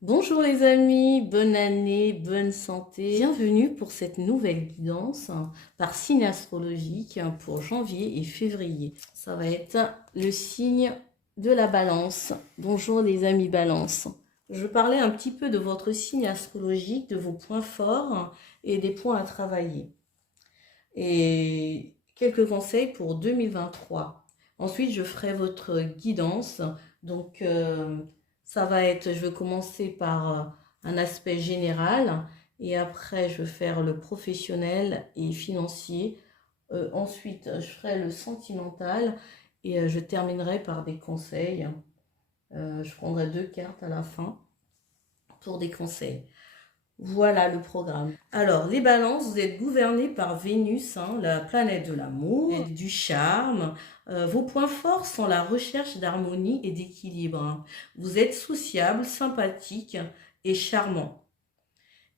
Bonjour les amis, bonne année, bonne santé. Bienvenue pour cette nouvelle guidance par signe astrologique pour janvier et février. Ça va être le signe de la balance. Bonjour les amis balance. Je parlais un petit peu de votre signe astrologique, de vos points forts et des points à travailler. Et quelques conseils pour 2023. Ensuite, je ferai votre guidance. Donc, ça va être, je vais commencer par un aspect général et après, je vais faire le professionnel et financier. Ensuite, je ferai le sentimental et je terminerai par des conseils. Je prendrai 2 cartes à la fin pour des conseils. Voilà le programme. Alors, les balances, vous êtes gouvernés par Vénus, la planète de l'amour, du charme. Vos points forts sont la recherche d'harmonie et d'équilibre. Vous êtes sociable, sympathique et charmant.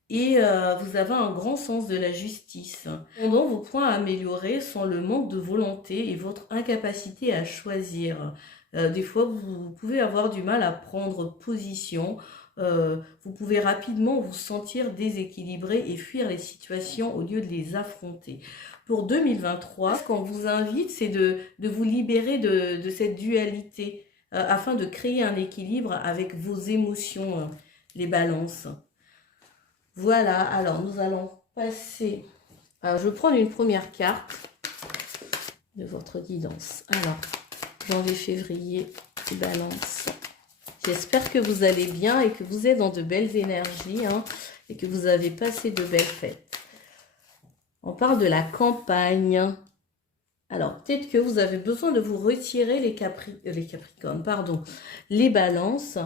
Et vous avez un grand sens de la justice. Cependant, vos points à améliorer sont le manque de volonté et votre incapacité à choisir. Des fois, vous pouvez avoir du mal à prendre position. Vous pouvez rapidement vous sentir déséquilibré et fuir les situations au lieu de les affronter. Pour 2023, ce qu'on vous invite, c'est de vous libérer de cette dualité afin de créer un équilibre avec vos émotions, les balances. Voilà, alors nous allons passer. Alors, je vais prendre une première carte de votre guidance. Alors, janvier, février, balance. J'espère que vous allez bien et que vous êtes dans de belles énergies et que vous avez passé de belles fêtes. On parle de la campagne. Alors, peut-être que vous avez besoin de vous retirer les Capricornes, pardon, les balances.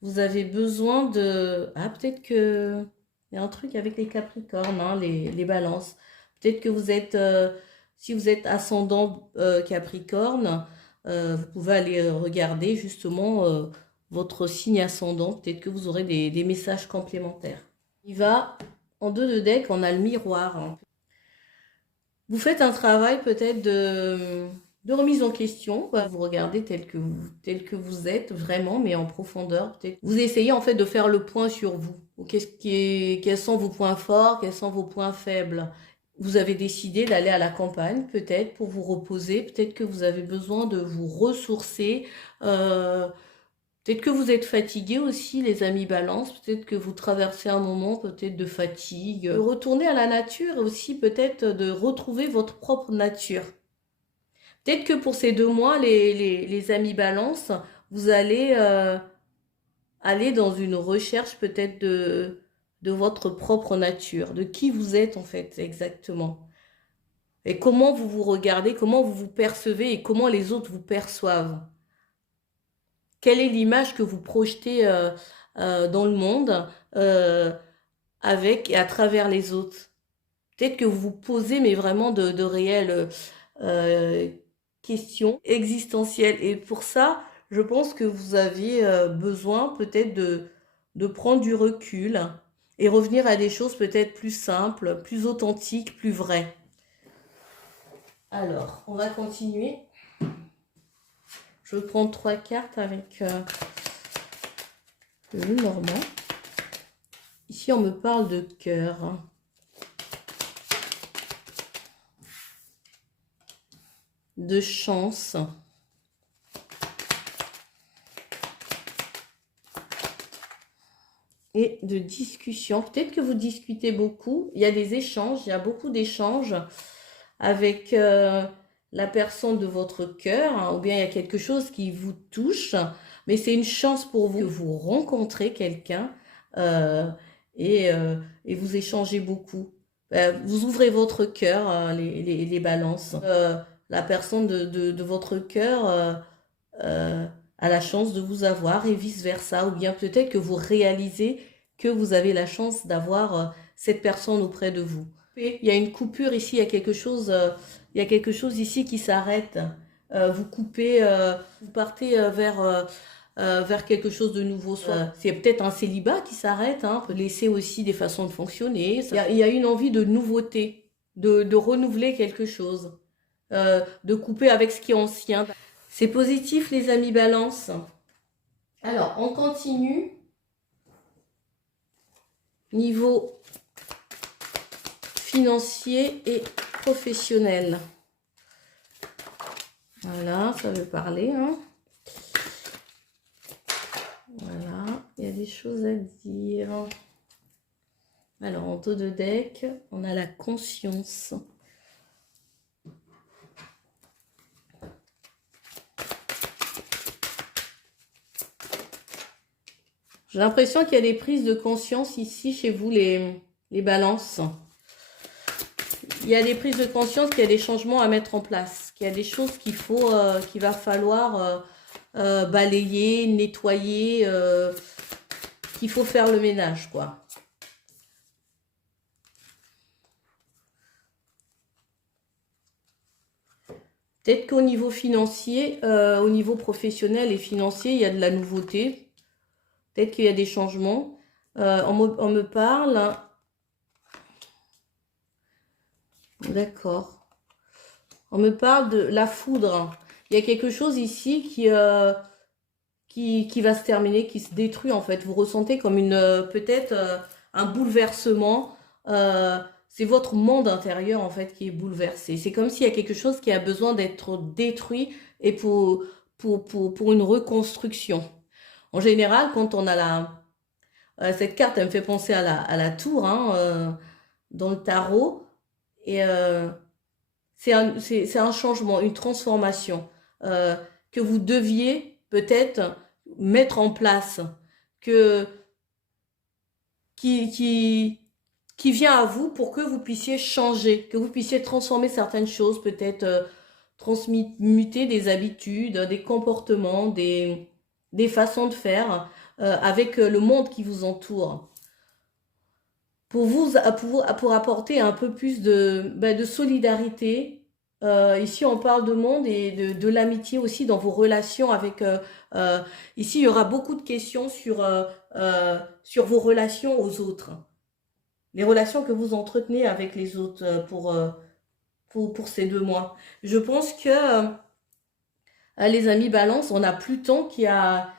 Vous avez besoin de... Ah, peut-être que... Il y a un truc avec les Capricornes, les balances. Peut-être que vous êtes... si vous êtes ascendant Capricorne, vous pouvez aller regarder justement votre signe ascendant. Peut-être que vous aurez des messages complémentaires. Il va en deux de deck, on a le miroir. Vous faites un travail peut-être de remise en question. Vous regardez tel que vous êtes vraiment, mais en profondeur. Peut-être. Vous essayez en fait de faire le point sur vous. Quels sont vos points forts, quels sont vos points faibles. Vous avez décidé d'aller à la campagne peut-être pour vous reposer. Peut-être que vous avez besoin de vous ressourcer. Peut-être que vous êtes fatigué aussi, les amis balance. Peut-être que vous traversez un moment peut-être de fatigue. De retourner à la nature et aussi peut-être de retrouver votre propre nature. Peut-être que pour ces 2 mois, les amis balance, vous allez aller dans une recherche peut-être de votre propre nature, de qui vous êtes en fait exactement. Et comment vous vous regardez, comment vous vous percevez et comment les autres vous perçoivent. Quelle est l'image que vous projetez dans le monde avec et à travers les autres? Peut-être que vous vous posez, mais vraiment de réelles euh, questions existentielles. Et pour ça, je pense que vous aviez besoin peut-être de prendre du recul et revenir à des choses peut-être plus simples, plus authentiques, plus vraies. Alors, on va continuer. Je vais prendre 3 cartes avec le normand. Ici, on me parle de cœur. De chance. Et de discussion. Peut-être que vous discutez beaucoup. Il y a des échanges. Il y a beaucoup d'échanges avec la personne de votre cœur. Ou bien il y a quelque chose qui vous touche. Mais c'est une chance pour vous que vous rencontrez quelqu'un et vous échangez beaucoup. Vous ouvrez votre cœur, les balances. La personne de votre cœur a la chance de vous avoir et vice-versa. Ou bien peut-être que vous réalisez que vous avez la chance d'avoir cette personne auprès de vous. Il y a une coupure ici, il y a quelque chose ici qui s'arrête. Vous coupez, vous partez vers quelque chose de nouveau. C'est peut-être un célibat qui s'arrête, on peut laisser aussi des façons de fonctionner. Il y a une envie de nouveauté, de renouveler quelque chose, de couper avec ce qui est ancien. C'est positif les amis balance. Alors, on continue niveau financier et professionnel. Voilà, ça veut parler, hein. Voilà, il y a des choses à dire. Alors, en dos de deck, on a la conscience. J'ai l'impression qu'il y a des prises de conscience ici chez vous, les balances. Il y a des prises de conscience qu'il y a des changements à mettre en place, qu'il y a des choses qu'il va falloir balayer, nettoyer, qu'il faut faire le ménage, quoi. Peut-être qu'au niveau financier, au niveau professionnel et financier, il y a de la nouveauté. Peut-être qu'il y a des changements. On me parle. D'accord. On me parle de la foudre. Il y a quelque chose ici qui va se terminer, qui se détruit en fait. Vous ressentez comme peut-être un bouleversement. C'est votre monde intérieur en fait qui est bouleversé. C'est comme s'il y a quelque chose qui a besoin d'être détruit et pour une reconstruction. En général, quand on a cette carte, elle me fait penser à la tour, hein, dans le tarot. Et c'est un changement, une transformation que vous deviez peut-être mettre en place, qui vient à vous pour que vous puissiez changer, que vous puissiez transformer certaines choses, peut-être transmuter des habitudes, des comportements, des façons de faire avec le monde qui vous entoure. Pour apporter un peu plus de solidarité. Ici, on parle de monde et de l'amitié aussi dans vos relations avec... ici, il y aura beaucoup de questions sur vos relations aux autres. Les relations que vous entretenez avec les autres pour ces 2 mois. Je pense que, les amis balance, on a Pluton qui va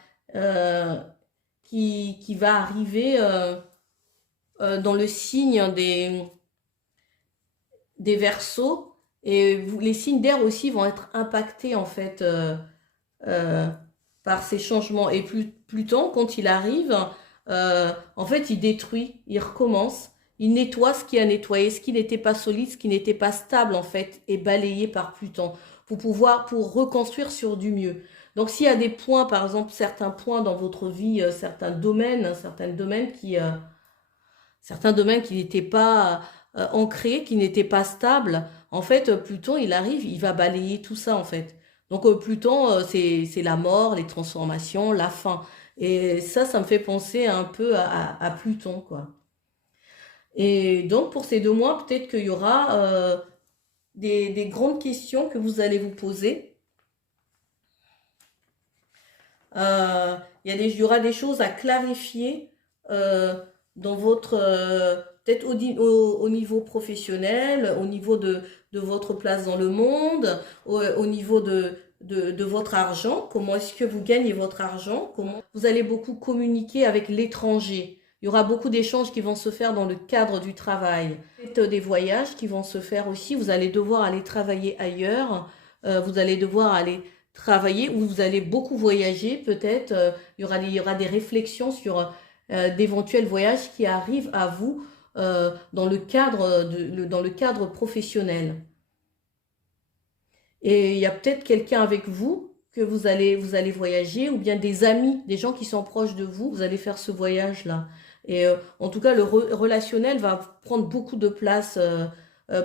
arriver... dans le signe des Verseaux, et les signes d'air aussi vont être impactés en fait par ces changements. Et Pluton, quand il arrive, en fait il détruit, il recommence, il nettoie ce qui a nettoyé, ce qui n'était pas solide, ce qui n'était pas stable en fait, est balayé par Pluton pour reconstruire sur du mieux. Donc s'il y a des points, par exemple certains points dans votre vie, certains domaines qui n'étaient pas ancrés, qui n'étaient pas stables, en fait, Pluton, il arrive, il va balayer tout ça, en fait. Donc, Pluton, c'est la mort, les transformations, la fin. Et ça me fait penser un peu à Pluton, quoi. Et donc, pour ces 2 mois, peut-être qu'il y aura des grandes questions que vous allez vous poser. Il y aura des choses à clarifier dans votre peut-être au niveau professionnel, au niveau de votre place dans le monde, au niveau de votre argent. Comment est-ce que vous gagnez votre argent? Comment vous allez beaucoup communiquer avec l'étranger? Il y aura beaucoup d'échanges qui vont se faire dans le cadre du travail. Peut-être des voyages qui vont se faire aussi. Vous allez devoir aller travailler ailleurs. Vous allez devoir aller travailler ou vous allez beaucoup voyager. Peut-être il y aura des réflexions sur d'éventuels voyages qui arrivent à vous dans le cadre professionnel. Et il y a peut-être quelqu'un avec vous que vous allez voyager, ou bien des amis, des gens qui sont proches de vous, vous allez faire ce voyage-là. Et en tout cas, le relationnel va prendre beaucoup de place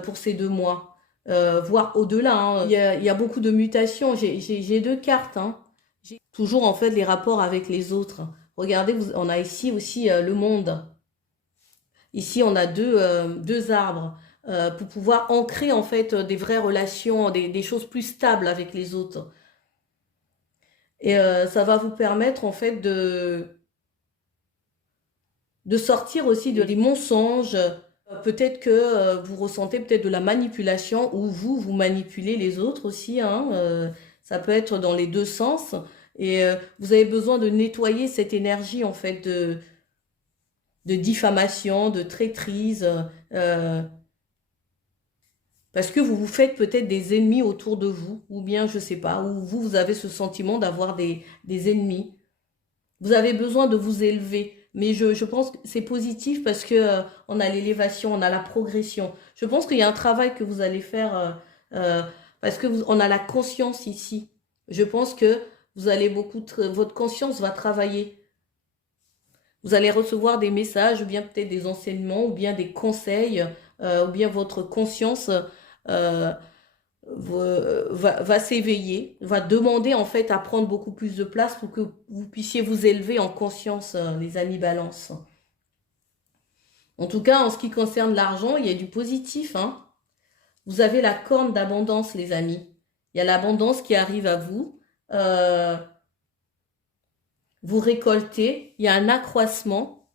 pour ces 2 mois, voire au-delà, hein. Il y a beaucoup de mutations. J'ai 2 cartes, hein. J'ai toujours en fait les rapports avec les autres. Regardez, on a ici aussi le monde. Ici, on a deux arbres pour pouvoir ancrer en fait des vraies relations, des choses plus stables avec les autres. Et ça va vous permettre en fait de sortir aussi des mensonges. Peut-être que vous ressentez peut-être de la manipulation ou vous manipulez les autres aussi, hein. Ça peut être dans les 2 sens. Et vous avez besoin de nettoyer cette énergie en fait de diffamation, de traîtrise, parce que vous vous faites peut-être des ennemis autour de vous, ou bien, je sais pas, ou vous avez ce sentiment d'avoir des ennemis. Vous avez besoin de vous élever. Mais je pense que c'est positif parce que on a l'élévation, on a la progression. Je pense qu'il y a un travail que vous allez faire parce que on a la conscience ici. Je pense que vous allez votre conscience va travailler. Vous allez recevoir des messages, ou bien peut-être des enseignements, ou bien des conseils, ou bien votre conscience euh, va s'éveiller, va demander en fait à prendre beaucoup plus de place pour que vous puissiez vous élever en conscience, les amis balance. En tout cas, en ce qui concerne l'argent, il y a du positif, hein. Vous avez la corne d'abondance, les amis. Il y a l'abondance qui arrive à vous. Vous récoltez, il y a un accroissement.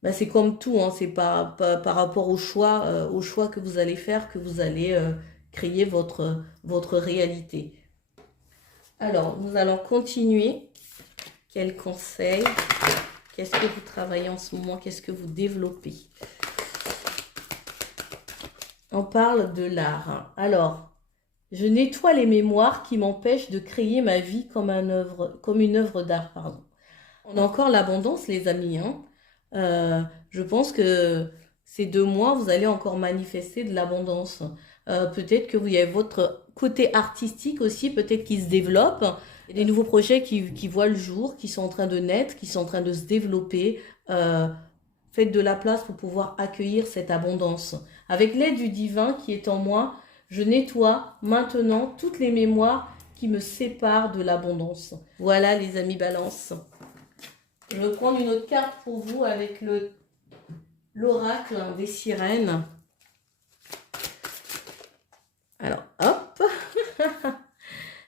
Ben c'est comme tout, hein, c'est par rapport au choix que vous allez faire, que vous allez créer votre réalité. Alors, nous allons continuer. Quels conseils? Qu'est-ce que vous travaillez en ce moment? Qu'est-ce que vous développez? On parle de l'art. Alors, je nettoie les mémoires qui m'empêchent de créer ma vie comme une œuvre d'art, pardon. On a encore l'abondance, les amis, hein. Je pense que ces 2 mois, vous allez encore manifester de l'abondance. Peut-être que vous y avez votre côté artistique aussi, peut-être qui se développe. Il y a des nouveaux projets qui voient le jour, qui sont en train de naître, qui sont en train de se développer. Faites de la place pour pouvoir accueillir cette abondance. Avec l'aide du divin qui est en moi, je nettoie maintenant toutes les mémoires qui me séparent de l'abondance. Voilà les amis balance. Je vais prendre une autre carte pour vous avec l'oracle des sirènes. Alors, hop.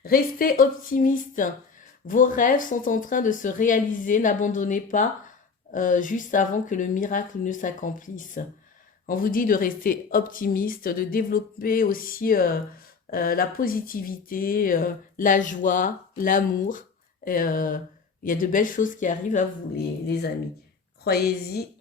Restez optimiste. Vos rêves sont en train de se réaliser. N'abandonnez pas juste avant que le miracle ne s'accomplisse. On vous dit de rester optimiste, de développer aussi la positivité, la joie, l'amour. Il y a de belles choses qui arrivent à vous, les amis. Croyez-y.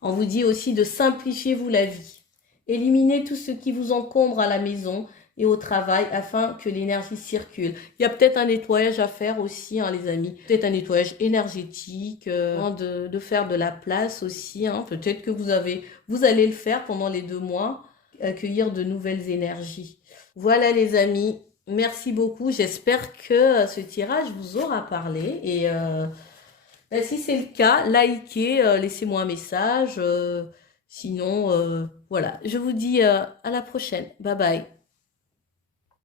On vous dit aussi de simplifier vous la vie. Éliminez tout ce qui vous encombre à la maison et au travail afin que l'énergie circule. Il y a peut-être un nettoyage à faire aussi, hein, les amis. Peut-être un nettoyage énergétique, de faire de la place aussi. Hein. Peut-être que vous allez le faire pendant les 2 mois, accueillir de nouvelles énergies. Voilà les amis. Merci beaucoup. J'espère que ce tirage vous aura parlé. Et ben, si c'est le cas, likez, laissez-moi un message. Sinon, voilà. Je vous dis à la prochaine. Bye bye.